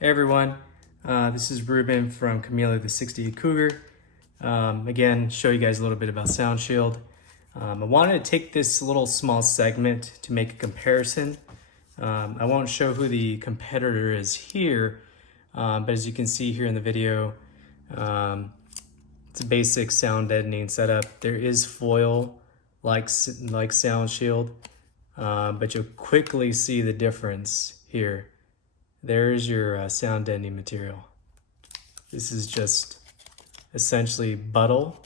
Hey everyone, this is Ruben from Camila the 68 Cougar. Again, show you guys a little bit about Sound Shield. I wanted to take this little small segment to make a comparison. I won't show who the competitor is here, but as you can see here in the video, it's a basic sound deadening setup. There is foil like Sound Shield, but you'll quickly see the difference here. There's your sound deadening material. This is just essentially buttle.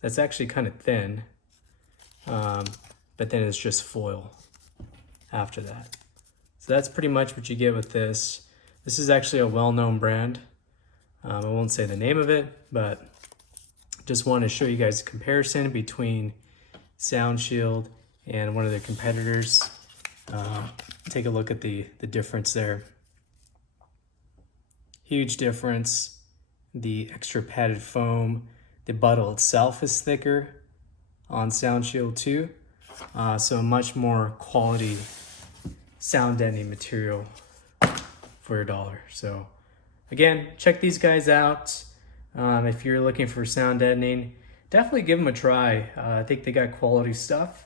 That's actually kind of thin, but then it's just foil after that. So that's pretty much what you get with this. This is actually a well-known brand. I won't say the name of it, but just want to show you guys a comparison between Sound Shield and one of their competitors. Take a look at the difference there. Huge difference. The extra padded foam, the buttle itself is thicker on Sound Shield 2, so much more quality sound deadening material for your dollar. So again, check these guys out. If you're looking for sound deadening, definitely give them a try. I think they got quality stuff,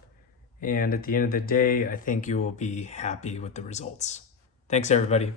and at the end of the day, I think you will be happy with the results. Thanks everybody.